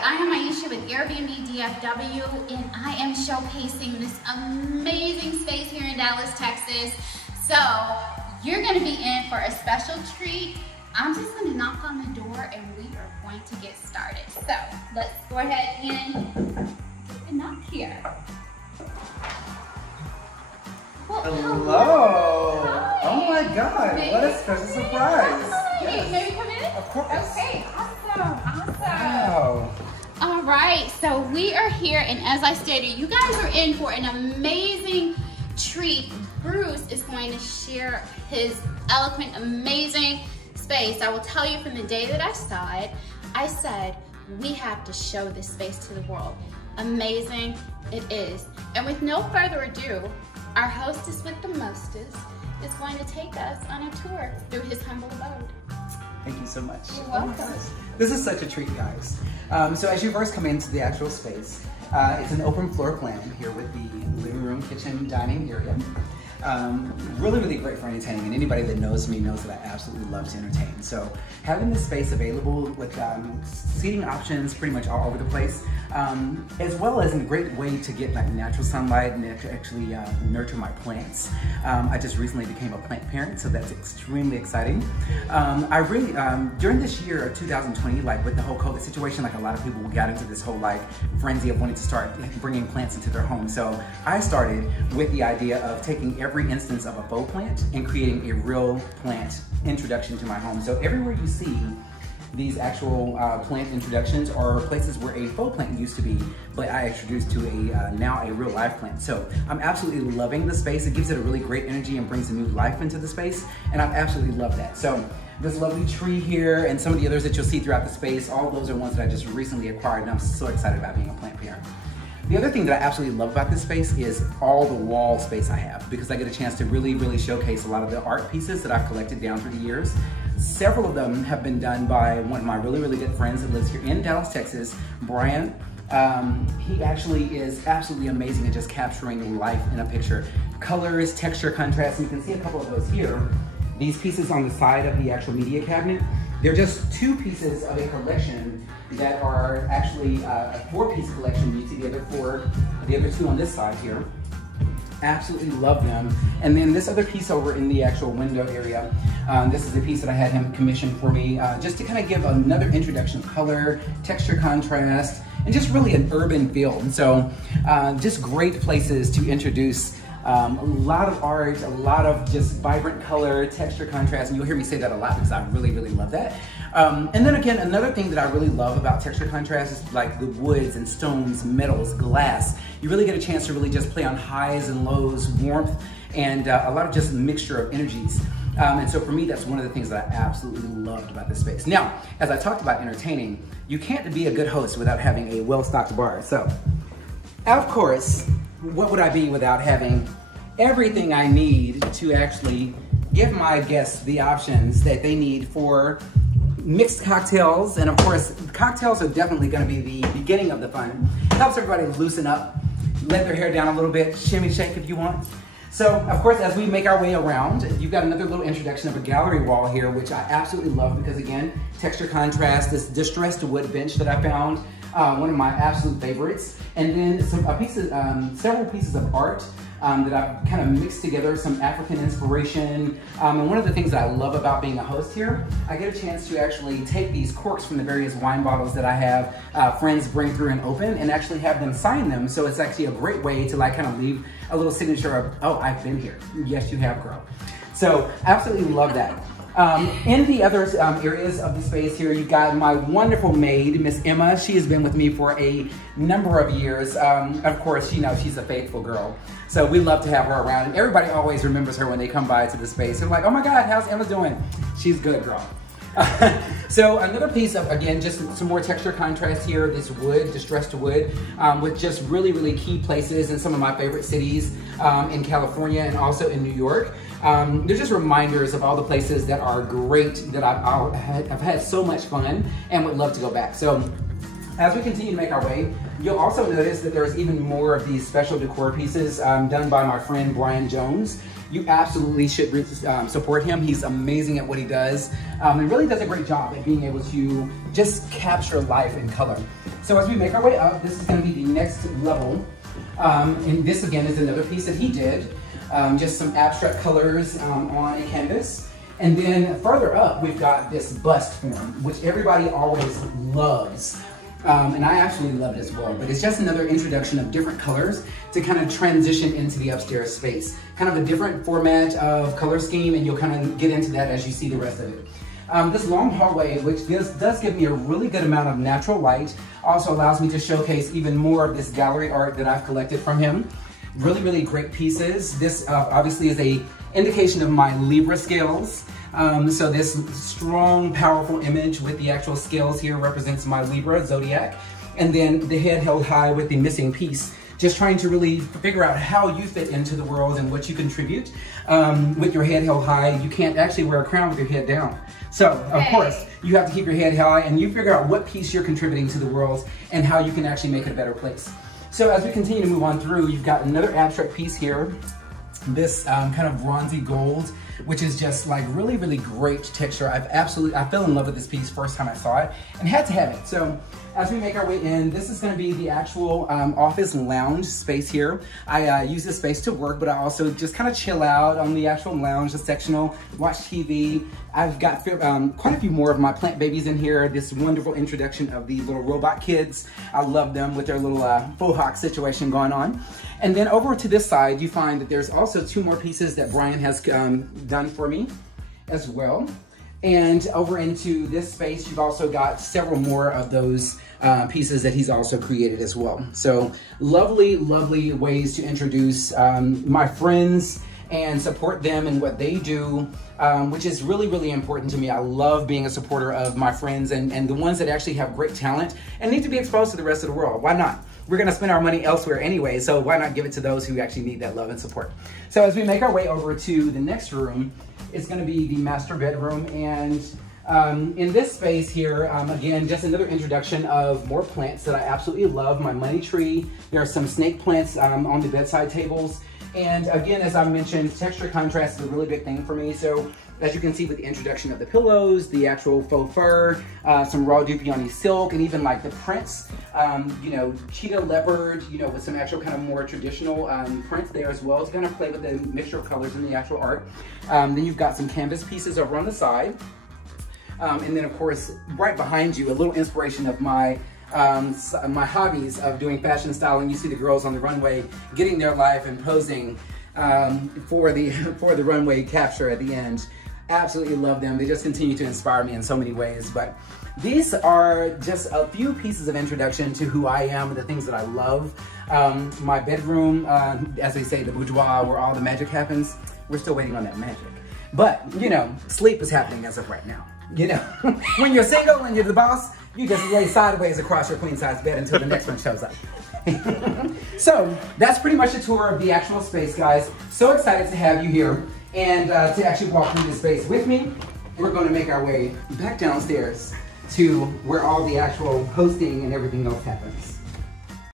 I am Aisha with Airbnb DFW, and I am showcasing this amazing space here in Dallas, Texas. So you're gonna be in for a special treat. I'm just gonna knock on the door and we are going to get started. So let's go ahead and get the knock here. Well, hello. Hi. Oh my God, what a special surprise. Hi. Yes. May we come in? Of course. Okay, awesome. Wow. All right, so we are here, and as I stated, you guys are in for an amazing treat. Bruce is going to share his eloquent, amazing space. I will tell you, from the day that I saw it, I said, we have to show this space to the world. Amazing it is. And with no further ado, our hostess with the mostest is going to take us on a tour through his humble abode. Thank you so much. You're welcome. Oh, this is such a treat, guys. So as you first come into the actual space, it's an open floor plan here with the living room, kitchen, dining area. Really, really great for entertaining, and anybody that knows me knows that I absolutely love to entertain. So having this space available with seating options pretty much all over the place, as well as a great way to get like natural sunlight and actually nurture my plants. I just recently became a plant parent, so that's extremely exciting. I really, during this year of 2020, like with the whole COVID situation, like a lot of people got into this whole like frenzy of wanting to start bringing plants into their home. So I started with the idea of taking every instance of a faux plant and creating a real plant introduction to my home. So everywhere you see these actual plant introductions are places where a faux plant used to be, but I introduced to a now a real life plant. So I'm absolutely loving the space. It gives it a really great energy and brings a new life into the space, and I absolutely love that. So this lovely tree here and some of the others that you'll see throughout the space, all of those are ones that I just recently acquired, and I'm so excited about being a plant parent. The other thing that I absolutely love about this space is all the wall space I have, because I get a chance to really, really showcase a lot of the art pieces that I've collected down through the years. Several of them have been done by one of my really, really good friends that lives here in Dallas, Texas, Brian. He actually is absolutely amazing at just capturing life in a picture. Colors, texture, contrast, and you can see a couple of those here. These pieces on the side of the actual media cabinet, they're just two pieces of a collection that are actually a four-piece collection. You see the other two on this side here. Absolutely love them. And then this other piece over in the actual window area, this is a piece that I had him commission for me, just to kind of give another introduction of color, texture, contrast, and just really an urban feel. And so just great places to introduce a lot of art, a lot of just vibrant color, texture, contrast, and you'll hear me say that a lot because I really, really love that. And then again, another thing that I really love about texture contrast is like the woods and stones, metals, glass. You really get a chance to really just play on highs and lows, warmth, and a lot of just mixture of energies. And so for me, that's one of the things that I absolutely loved about this space. Now, as I talked about entertaining, you can't be a good host without having a well-stocked bar. So, of course, what would I be without having everything I need to actually give my guests the options that they need for mixed cocktails. And of course, cocktails are definitely gonna be the beginning of the fun. It helps everybody loosen up, let their hair down a little bit, shimmy shake if you want. So, of course, as we make our way around, you've got another little introduction of a gallery wall here, which I absolutely love because, again, texture contrast, this distressed wood bench that I found, one of my absolute favorites. And then several pieces of art that I've kind of mixed together, some African inspiration. And one of the things that I love about being a host here, I get a chance to actually take these corks from the various wine bottles that I have friends bring through and open, and actually have them sign them. So it's actually a great way to like kind of leave a little signature of, oh, I've been here. Yes, you have, girl. So absolutely love that. In the other areas of the space here, you've got my wonderful maid, Miss Emma. She has been with me for a number of years. Of course, you know, she's a faithful girl. So we love to have her around, and everybody always remembers her when they come by to the space. They're like, oh my God, how's Emma doing? She's good, girl. So another piece of, again, just some more texture contrast here, this wood, distressed wood, with just really, really key places in some of my favorite cities in California and also in New York. They're just reminders of all the places that are great, that I've had so much fun and would love to go back. So As we continue to make our way, you'll also notice that there's even more of these special decor pieces done by my friend Brian Jones. You absolutely should support him. He's amazing at what he does and really does a great job at being able to just capture life in color. So as we make our way up, this is going to be the next level. And this again is another piece that he did. Just some abstract colors on a canvas. And then further up, we've got this bust form, which everybody always loves. And I actually love it as well, but it's just another introduction of different colors to kind of transition into the upstairs space. Kind of a different format of color scheme, and you'll kind of get into that as you see the rest of it. This long hallway, which does give me a really good amount of natural light, also allows me to showcase even more of this gallery art that I've collected from him. Really, really great pieces. This obviously is a indication of my Libra scales. So this strong, powerful image with the actual scales here represents my Libra zodiac. And then the head held high with the missing piece. Just trying to really figure out how you fit into the world and what you contribute. With your head held high, you can't actually wear a crown with your head down. So, of course, you have to keep your head high and you figure out what piece you're contributing to the world and how you can actually make it a better place. So as we continue to move on through, you've got another abstract piece here. This kind of bronzy gold, which is just like really, really great texture. I fell in love with this piece first time I saw it and had to have it. So as we make our way in, this is gonna be the actual office lounge space here. I use this space to work, but I also just kind of chill out on the actual lounge, the sectional, watch TV. I've got quite a few more of my plant babies in here. This wonderful introduction of the little robot kids. I love them with their little faux hawk situation going on. And then over to this side, you find that there's also two more pieces that Brian has done for me as well. And over into this space, you've also got several more of those pieces that he's also created as well. So lovely, lovely ways to introduce my friends and support them in what they do, which is really, really important to me. I love being a supporter of my friends and the ones that actually have great talent and need to be exposed to the rest of the world. Why not? We're gonna spend our money elsewhere anyway, so why not give it to those who actually need that love and support? So as we make our way over to the next room, it's gonna be the master bedroom. And in this space here, again, just another introduction of more plants that I absolutely love. My money tree, there are some snake plants on the bedside tables. And again, as I mentioned, texture contrast is a really big thing for me. So as you can see with the introduction of the pillows, the actual faux fur, some raw Dupioni silk, and even like the prints, you know, cheetah leopard, you know, with some actual kind of more traditional prints there as well. It's gonna play with the mixture of colors in the actual art. Then you've got some canvas pieces over on the side. And then of course, right behind you, a little inspiration of my hobbies of doing fashion styling. You see the girls on the runway getting their life and posing for the runway capture at the end. Absolutely love them. They just continue to inspire me in so many ways. But these are just a few pieces of introduction to who I am and the things that I love. My bedroom, as they say, the boudoir, where all the magic happens. We're still waiting on that magic. But, you know, sleep is happening as of right now. You know, when you're single and you're the boss, you just lay sideways across your queen size bed until the next one shows up. So that's pretty much a tour of the actual space, guys. So excited to have you here and to actually walk through this space with me. We're going to make our way back downstairs to where all the actual hosting and everything else happens.